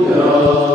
Якщо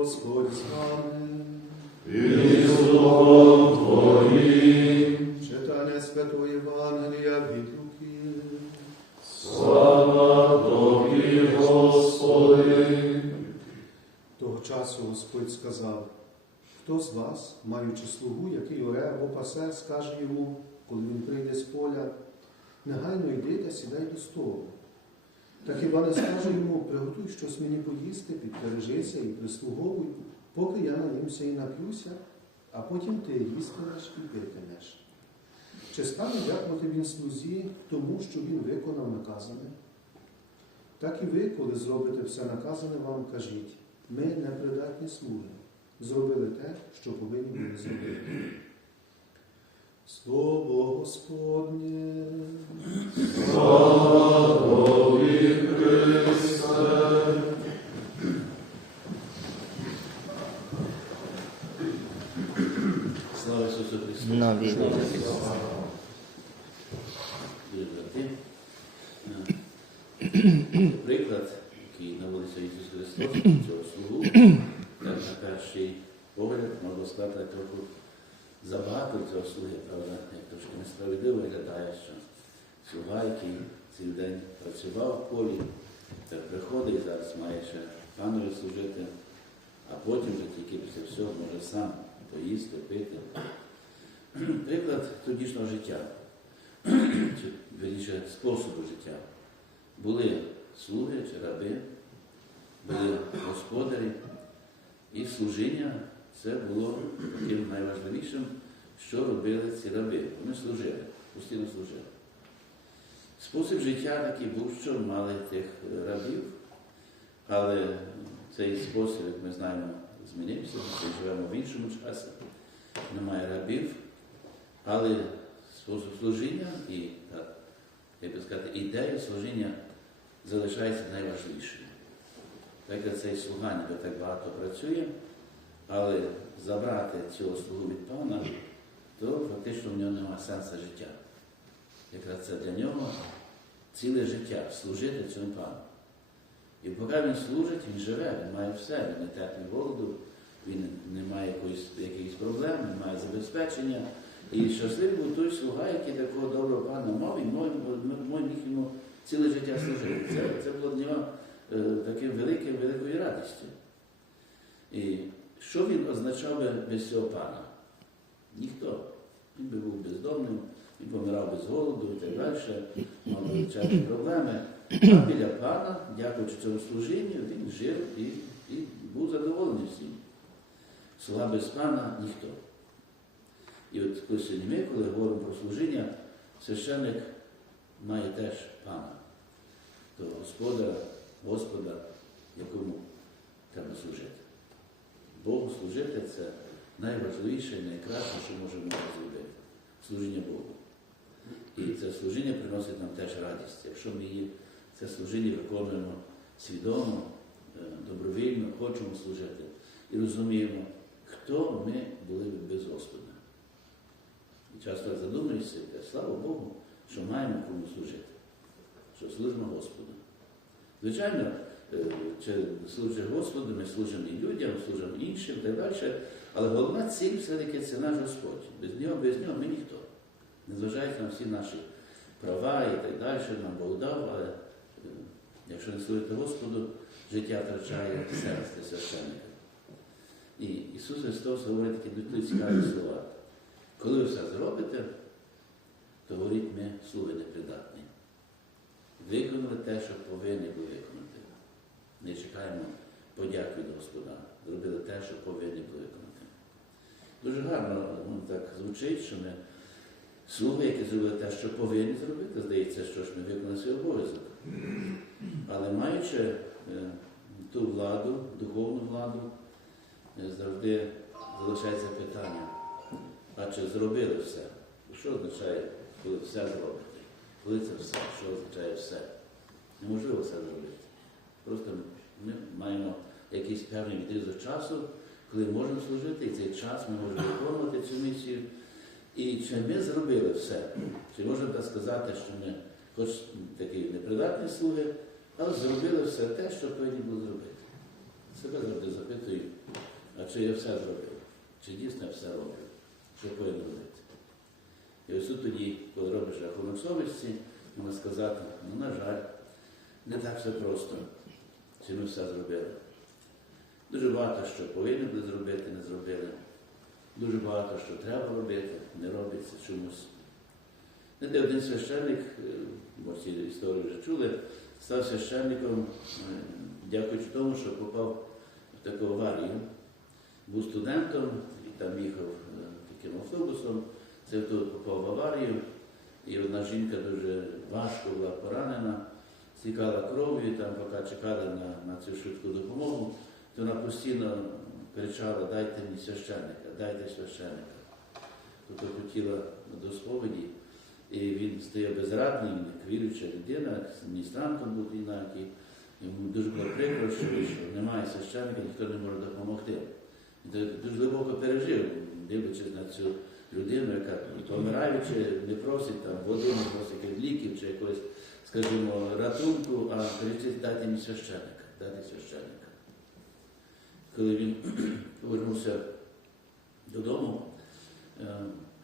Господь з вами. Читання Святого Євангелія від Луки. Того часу Господь сказав, хто з вас, маючи слугу, який оре або пасе, скаже йому, коли він прийде з поля, негайно йди та сідай до столу. Та хіба не скаже йому, приготуй щось мені поїсти, підпережися і прислуговуй, поки я наїмся і нап'юся, а потім ти їстимеш і питимеш. Чи стане дякувати він слузі тому, що він виконав наказане? Так і ви, коли зробите все наказане, вам кажіть, ми непридатні слуги, зробили те, що повинні були зробити. Слово Господнє. Слава Ісусу Христу! Дуже брати. Приклад, який наводиться Ісус Христос, цього слугу, так на перший погляд можна сказати трохи забагато цього слуги, правда, як трошки несправедливо виглядає, що слуга, який цілий день працював в полі, тепер приходить зараз має ще панові служити, а потім вже тільки після всього може сам поїсти, пити. Приклад тодішнього життя, чи вірніше способу життя. Були слуги чи раби, були господарі, і служіння це було тим найважливішим, що робили ці раби. Вони служили, постійно служили. Спосіб життя такий був, що мали тих рабів, але цей спосіб, як ми знаємо, змінився, ми живемо в іншому часі, немає рабів, але спосіб служіння і, як би сказати, ідея служіння залишається найважливішою. Так як цей слуга ніби так багато працює, але забрати цього слугу від пана, то фактично в нього немає сенсу життя. Якраз це для нього ціле життя служити цьому пану. І поки він служить, він живе, він має все, він не терпить голоду, він не має якоїсь, якихось проблем, він має забезпечення. І щасливий був той слуга, який такого доброго пана мав, і мой міг йому ціле життя служити. Це, це було для нього е, таким великим, великою радістю. І що він означав би без цього пана? Ніхто. Він би був бездомним, він помирав без голоду і так далі, мав величезні проблеми. А біля пана, дякуючи цьому служінню, він жив і, і був задоволений всім. Слуга без пана ніхто. І от коли сьогодні ми, коли говоримо про служіння, священник має теж пана, того господаря, Господа, якому треба служити. Богу служити це найважливіше і найкраще, що можемо зробити. Служіння Богу. І це служіння приносить нам теж радість. Якщо ми її, це служіння виконуємо свідомо, е, добровільно, хочемо служити і розуміємо, хто ми були без Господа. І часто задумуєшся, слава Богу, що маємо кому служити, що служимо Господу. Звичайно, чи служить Господу, ми служимо і людям, служимо іншим і так далі. Але головна ціль все-таки це наш Господь. Без нього, без нього ми ніхто. Незважаючи на всі наші права і так далі, нам Бог дав, але е, якщо не служити Господу, життя втрачає для священника. І Ісус Христос говорить такі дуже цікаві слова. Коли ви все зробите, то говорить ми слуги непридатні. Виконали те, що повинні були виконати. Не чекаємо подяки від Господа. Зробили те, що повинні були виконати. Дуже гарно ну, так звучить, що ми слуги, які зробили те, що повинні зробити, здається, що ж ми виконали свій обов'язок. Але маючи е, ту владу, духовну владу, е, завжди залишається питання, а чи зробили все? Що означає, коли все зробити? Коли це все? Що означає все? Неможливо все зробити. Просто ми маємо якийсь певний відрізок часу, коли можемо служити, і цей час ми можемо виконувати цю місію. І чи ми зробили все? Чи можемо так сказати, що ми, хоч такі непридатні слуги, але зробили все те, що повинні були зробити. Себе завжди запитую, а чи я все зробив? Чи дійсно все роблю? Що повинен робити? І ось тут тоді, коли робиш рахунок совісті, можна сказати, ну, на жаль, не так все просто, ми все зробили. Дуже багато що повинні були зробити, не зробили. Дуже багато що треба робити, не робиться чомусь. Де один священник, е, може ці історії вже чули, став священником, е, дякуючи тому, що попав в таку аварію. Був студентом і там їхав е, таким автобусом, це попав в аварію, і одна жінка дуже важко була поранена, стікала кров'ю, там поки чекали на, на цю швидку допомогу, то вона постійно кричала, дайте мені священника, дайте священника. Тобто хотіла до сповіді, і він стає безрадний, він як віруюча людина, міністрантом був інакий. Йому дуже було прикро, що, немає священника, ніхто не може допомогти. Це дуже глибоко пережив, дивлячись на цю людину, яка помираючи, не просить там води, не просить ліків чи якогось, скажімо, ратунку, а кричить, дайте мені священника, дайте священника. Коли він повернувся додому, е,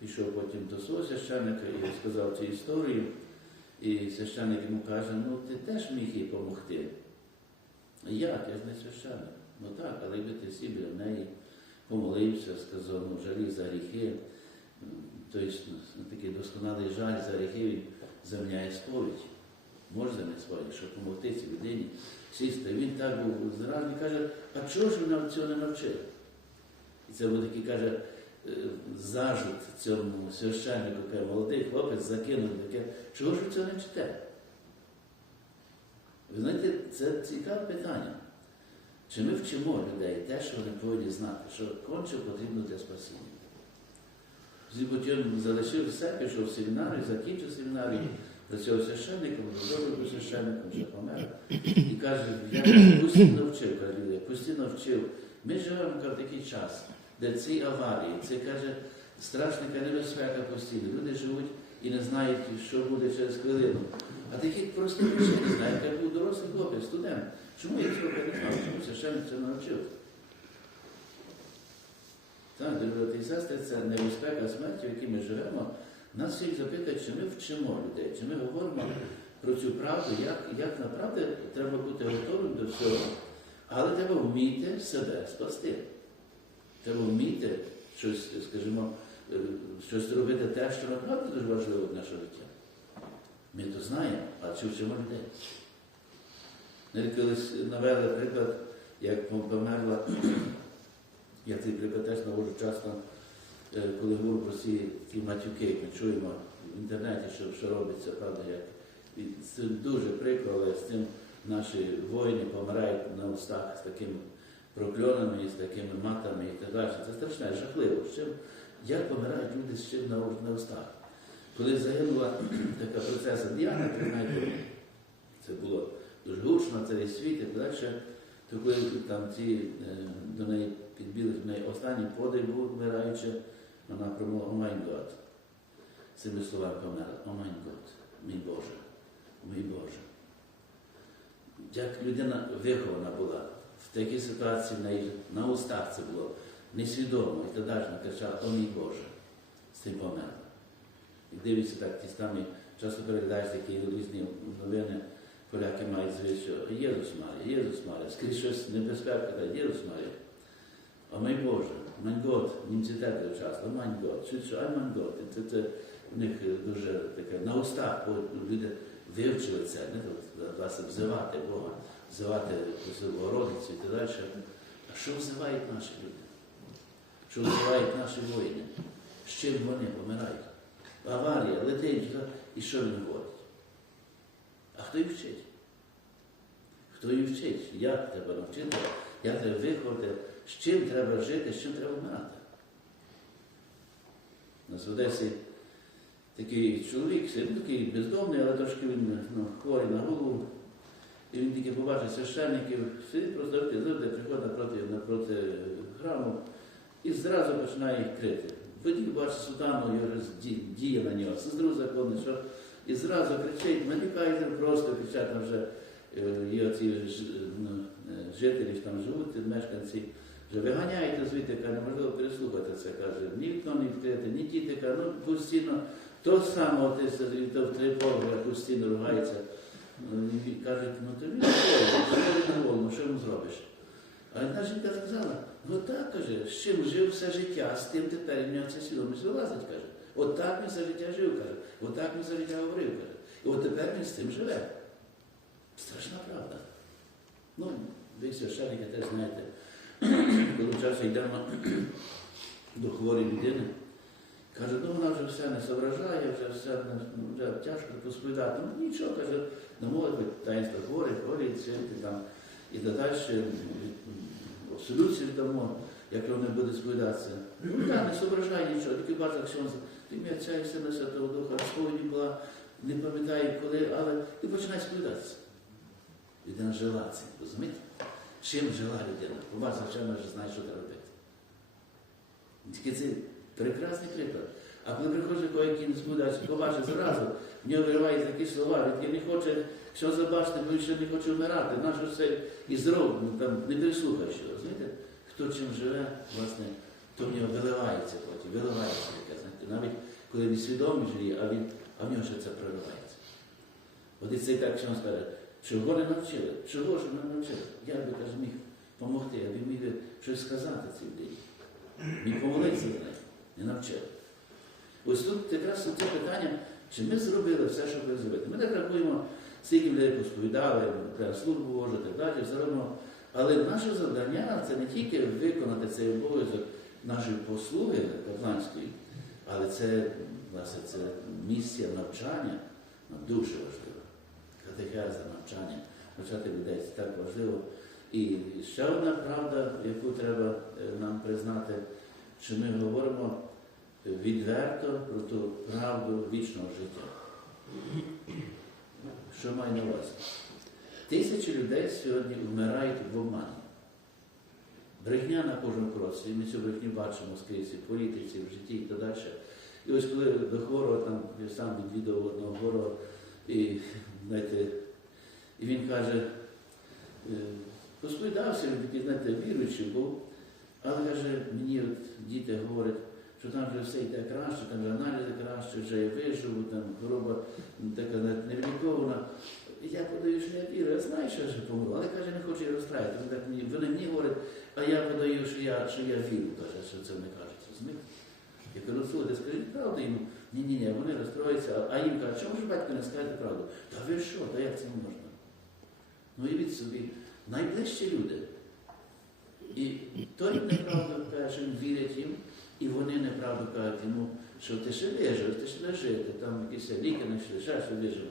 пішов потім до свого священника і сказав цю історію. І священник йому каже, ну ти теж міг їй допомогти. Як? Я ж не священник. Ну так, але якби ти сів біля неї, помолився, сказав, ну жалій за гріхи. Тобто ну, такий досконалий жаль за гріхи він заміняє сповідь. Може заміняти сповідь, щоб допомогти цій людині сісти. Він так був зразу і каже, а чого ж ви нам цього не навчили? І це був такий, каже, зажит цьому священнику, каже, молодий хлопець закинув таке, чого ж ви цього не вчите? Ви знаєте, це цікаве питання. Чи ми вчимо людей те, що вони повинні знати, що конче потрібно для спасіння? Потім залишив все, пішов в семінарію, закінчив семінарію, працював священником, добре був священником, вже помер. І каже, я постійно вчив, каже, люди, постійно вчив. Ми живемо в такий час, де ці аварії, це каже, страшна небезпека постійно. Люди живуть і не знають, що буде через хвилину. А таких просто не знають, як був дорослий хлопець, студент. Чому я цього не знав? Чому священник це навчив? Так, брати і сестри, це небезпека смерті, в якій ми живемо. Нас всіх запитують, чи ми вчимо людей, чи ми говоримо про цю правду, як, як направді треба бути готовим до всього. Але треба вміти себе спасти. Треба вміти щось, скажімо, е, щось робити те, що направді дуже важливо для нашого життя. Ми то знаємо, а чи вчимо людей? Навіть колись навели приклад, як померла, я цей приклад теж наводжу часто, е, коли говорю про ці матюки, ми чуємо в інтернеті, що, що робиться, правда, як. І це дуже прикро, але з цим наші воїни помирають на устах з такими прокльонами, з такими матами і так далі. Це страшне, жахливо. З чим, як помирають люди з чим на, на устах? Коли загинула така принцеса Діана, то це було дуже гучно, цілий світ і так далі, то коли там ці е, до неї підбіли, в неї останній подих був вмираючи, вона промовила, о май год. Цими словами померла, о год, мій Боже, мій Боже. Як людина вихована була в такій ситуації в неї на устах це було несвідомо і так далі вона кричала, о мій Боже, з цим померла. І дивиться так, ті самі, часто переглядаєш такі різні новини, поляки мають звіт, що Єсус Марія, Єсус Марія, скрізь щось небезпека, та Єсус Марія. О мій Боже, мань Год, німці теж часто, мань Год, що, що, ай мань Год. Це, в них дуже таке на устах, люди вивчили це, не От, власне, взивати Бога, взивати Богородицю і так далі. А що взивають наші люди? Що взивають наші воїни? З чим вони помирають? Аварія, летить, і що він говорить? А хто їх вчить? Хто її вчить? Як треба навчити, як треба виховати, з чим треба жити, з чим треба вмирати. У нас в Одесі такий чоловік, такий бездомний, але трошки він ну, хворий на голову. І він тільки побачив священників, сидить просто завжди, приходить напроти, напроти храму і зразу починає їх крити. Водій бачить сутану, діє на нього, сестру закони, що і зразу кричить, манікайте просто кричать вже є ці ж- ну, е, жителі, що там живуть, мешканці, вже виганяйте звідти, каже, неможливо переслухати це, каже, ні вікно не відкрите, ні діти, каже, ну постійно то саме то в три погляди постійно ругається. Ну, Кажуть, ну то він на що йому зробиш? А одна жінка сказала, ну так, каже, з чим жив все життя, з тим тепер в нього ця свідомість вилазить, каже. От так він все життя жив, каже. От так він все життя говорив, каже. І от тепер він з цим живе. Страшна правда. Ну, ви священники теж знаєте, коли часу йдемо до хворої людини, каже, ну вона вже все не соображає, вже все ну, вже тяжко розповідати. Ну нічого, каже, на молитві таїнство хворі, хворі, цвинти там. І додальше абсолюцію дамо, як вони буде сповідатися. Ну так, не соображає нічого, тільки бачить, якщо він ім'я Отця і Сина Святого Духа, сповіді була, не пам'ятаю коли, але і починає сповідатися. Людина жила цим, розумієте? Чим жила людина? Що вона вже знає, що треба робити. Тільки це прекрасний приклад. А коли приходить кого який не побачить зразу, в нього вириваються такі слова, він не хоче, що забачити, бо він ще не хоче вмирати. Наше все і зроб, ну, там, не переслухай що, розумієте? Хто чим живе, власне, то в нього виливається потім, виливається таке, знаєте, навіть коли не свідомий живі, а, він, а в нього ще це проривається. От і це так, що він скаже, чого не навчили? Чого ж не навчили? Я би каже, міг допомогти, я б міг би щось сказати цій людині. Міг помолитися за неї, не навчили. Ось тут якраз це питання, чи ми зробили все, що ви зробити. Ми так рахуємо, скільки людей посповідали, треба службу Божу, так далі, все одно. Але наше завдання це не тільки виконати цей обов'язок нашої послуги капланської, але це, власне, це місія навчання ну, дуже важлива. Катехеза, навчання, навчати людей це так важливо. І ще одна правда, яку треба е, нам признати, що ми говоримо відверто про ту правду вічного життя. Що маю на увазі? Тисячі людей сьогодні вмирають в обмані. Брехня на кожному кроці, ми цю брехню бачимо скрізь і в політиці, в житті і так далі. І ось коли до хворого, там я сам відвідав одного хворого, і, знаєте, і він каже, е, посповідався, він такий, знаєте, віруючий був, але каже, мені от діти говорять, що там вже все йде краще, там вже аналізи краще, вже я виживу, там хвороба така навіть невлікована. Я подаю, що я вірю, я знаю, що я вже помру, але каже, не хочу її розстраювати. Вони мені говорять, а я подаю, що я, що я вірю, каже, що це не кажуть. Я кажу, слухайте, скажіть правду йому. Ні, ні, ні, вони розстроюються, а їм кажуть, чому ж батько не скаже правду? Та ви що, та як це можна? Ну і від собі, найближчі люди. І той неправду каже, вірять їм, і вони неправду кажуть йому, що ти ще вижив, ти ще жити, там якісь ліки знайшли, ще що вижив.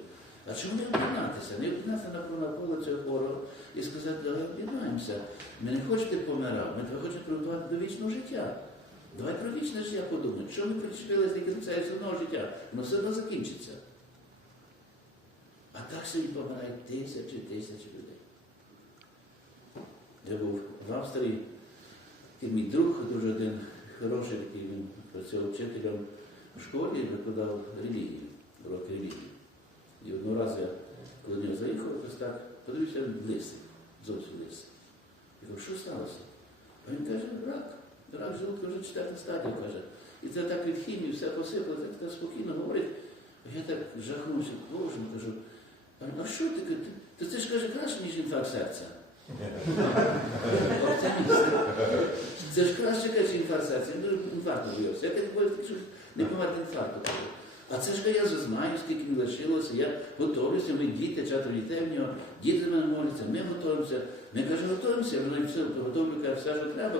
А чому не об'єднатися? Не об'єднатися навколо цього хору і сказати, давай об'єднаємося. Ми не хочете помирати, ми хочемо приготувати до вічного життя. Давай про вічне життя подумаємо. Що ми причепилися до кінця все одного життя? Воно все одно закінчиться. А так собі помирають тисячі, тисячі людей. Я був в Австрії, і мій друг, дуже один хороший, такий він працював вчителем у школі викладав релігію, урок релігії. І одного разу я, коли нього заїхав, якось так, подивився лисий, зовсім лисий. Я кажу, що сталося? А він каже, рак. Рак желудка вже четверта стадія, каже. І це так від хімії все посипало, так, так спокійно говорить. Я так жахнувся, боже, кажу, а що ти? Ти, це ж каже краще, ніж інфаркт серця. Це ж краще, каже, інфаркт серця. Він дуже інфаркту боявся. Я так боявся, що не померти інфаркту. А це ж я знаю, скільки мені лишилося, я готовлюся, ми діти, четверо дітей в нього, діти мене моляться, ми готуємося. Ми каже, готуємося, вже все, готовлю, каже, все, що треба,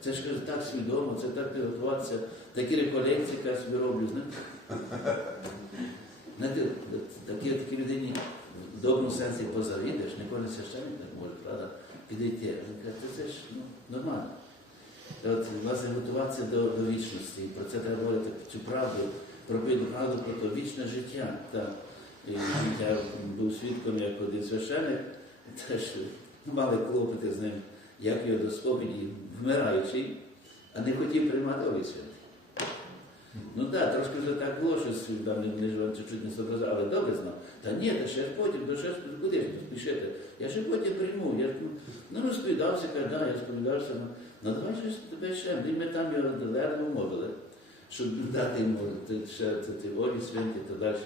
це ж каже, так свідомо, це так підготуватися, такі реколекції, каже, собі роблю, знаєте. Такі, такі людині в доброму сенсі позавідуєш, не кожен священник так може, правда, підійти. Він каже, це ж ну, нормально. От, власне, готуватися до, до вічності. Про це треба говорити цю правду, проповідну правду про те вічне життя. Та, і я був свідком, як один священик, теж мали клопоти з ним, як його до сповіді, вмираючий, а не хотів приймати Святий. Ну так, трошки вже так було, що там чуть-чуть не зобразив, але добре знав. Та ні, та ще потім, то ще ж спішити? Я ще потім прийму. Я ну розповідався, каже, да, я розповідався. Ну, ну давай щось тебе ще. І ми там його ледве мовили, щоб дати йому ще волі святі та далі.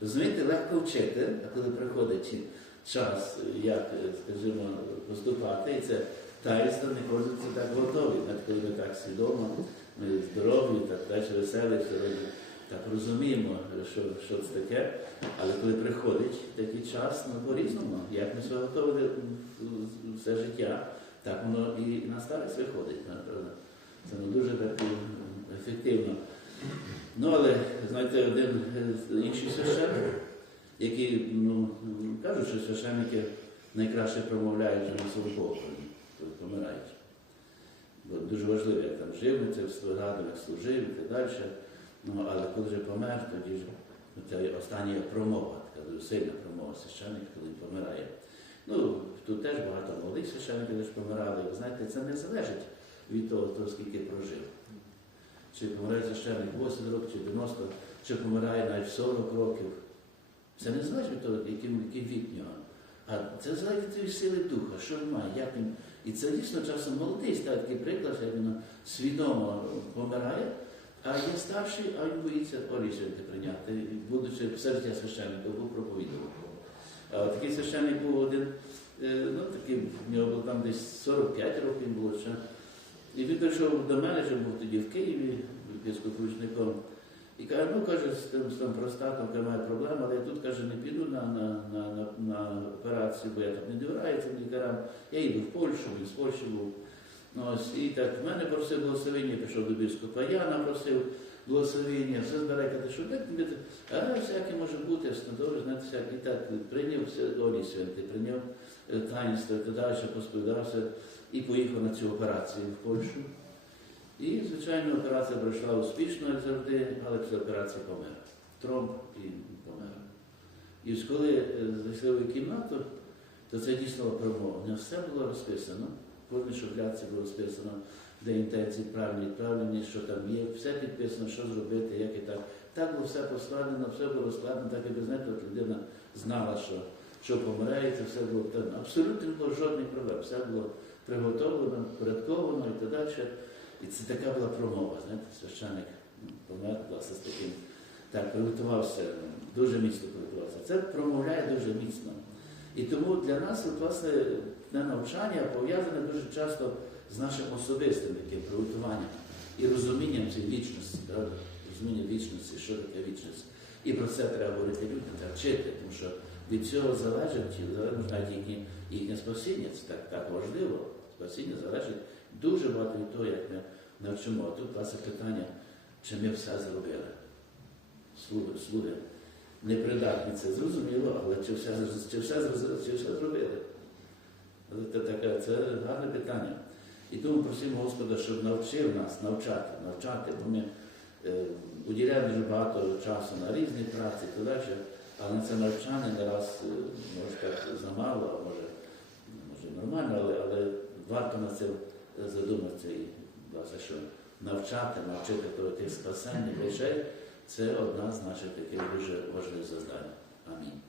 Розумієте, легко вчити, а коли приходить час, як, скажімо, поступати, і це таїнство не це так готовий, коли ми так свідомо, ми здорові, так далі веселі, сьогодні так розуміємо, що, що це таке. Але коли приходить такий час, ну по-різному, як ми себе готовили все життя, так воно і на старість виходить, правда. Це ну, дуже так ефективно. Ну, але, знаєте, один е, інший священник, який, ну, кажуть, що священники найкраще промовляють на Бога, коли помирають. Бо дуже важливо, як там жив, це згадував, як служив і так далі. Ну, але коли вже помер, тоді це остання промова, така сильна промова священника, коли він помирає. Ну, тут теж багато молодих священників теж помирали. Ви знаєте, це не залежить від того, хто скільки прожив. Чи помирає священник 80 років, чи 90, чи помирає навіть 40 років. Це не залежить від того, який вік нього. А це залежить від сили духа, що він має, як він. І це дійсно часом молодий стає такий приклад, як він свідомо помирає, а є старший, а він боїться рішення прийняти, будучи все життя священником, був. А такий священник був один, е, ну такий, в нього було там десь 45 років було ще. І він прийшов до мене, що був тоді в Києві, епископом і каже, ну каже, з тим, з тим простатом має проблема, але я тут каже, не піду на, на, на, на, на операцію, бо я тут не довіряю цим лікарям. Я їду в Польщу, він з Польщі був. Ну, ось, і так мене просив благословення, пішов до біскупа Яна, просив благословення, все збирай, каже, що тобі а всяке може бути, добре, знаєте, всяке. І так прийняв все долі святи, прийняв е, таїнство, і далі, посповідався і поїхав на цю операцію в Польщу. І, звичайно, операція пройшла успішно, як завжди, але після операції помер. Тромб і помер. І коли е, зайшли в кімнату, то це дійсно промова. Не все було розписано. В кожній було розписано, де інтенції правильні, відправлені, що там є, все підписано, що зробити, як і так. Так було все поскладено, все було складено, так і знаєте, от людина знала, що, що помирає, це все було там. Абсолютно не було жодних проблем. Все було приготовлено, порядковано і так далі. І це така була промова, знаєте, священик помер, з таким. Так, приготувався, дуже міцно приготувався. Це промовляє дуже міцно. І тому для нас, от, власне, те навчання пов'язане дуже часто з нашим особистим таким приготуванням і розумінням цієї вічності, правда? Розуміння вічності, що таке вічність. І про це треба говорити людям, треба вчити, тому що від цього залежить, залежить навіть їхнє, їхнє спасіння. Це так, так важливо. Спасіння залежить дуже багато від того, як ми навчимо. А тут власне питання, чи ми все зробили. Слуги, слуги непридатні, це зрозуміло, але чи все, чи все, чи все зробили? Це, таке, це гарне питання. І тому просимо Господа, щоб навчив нас навчати, навчати, бо ми е, уділяємо дуже багато часу на різні праці так далі, але це навчання не раз е, може так замало, а може, може нормально, але, але варто на це задуматися, що навчати, навчити про тих спасенних речей це одна з наших таких дуже важливих завдань. Амінь.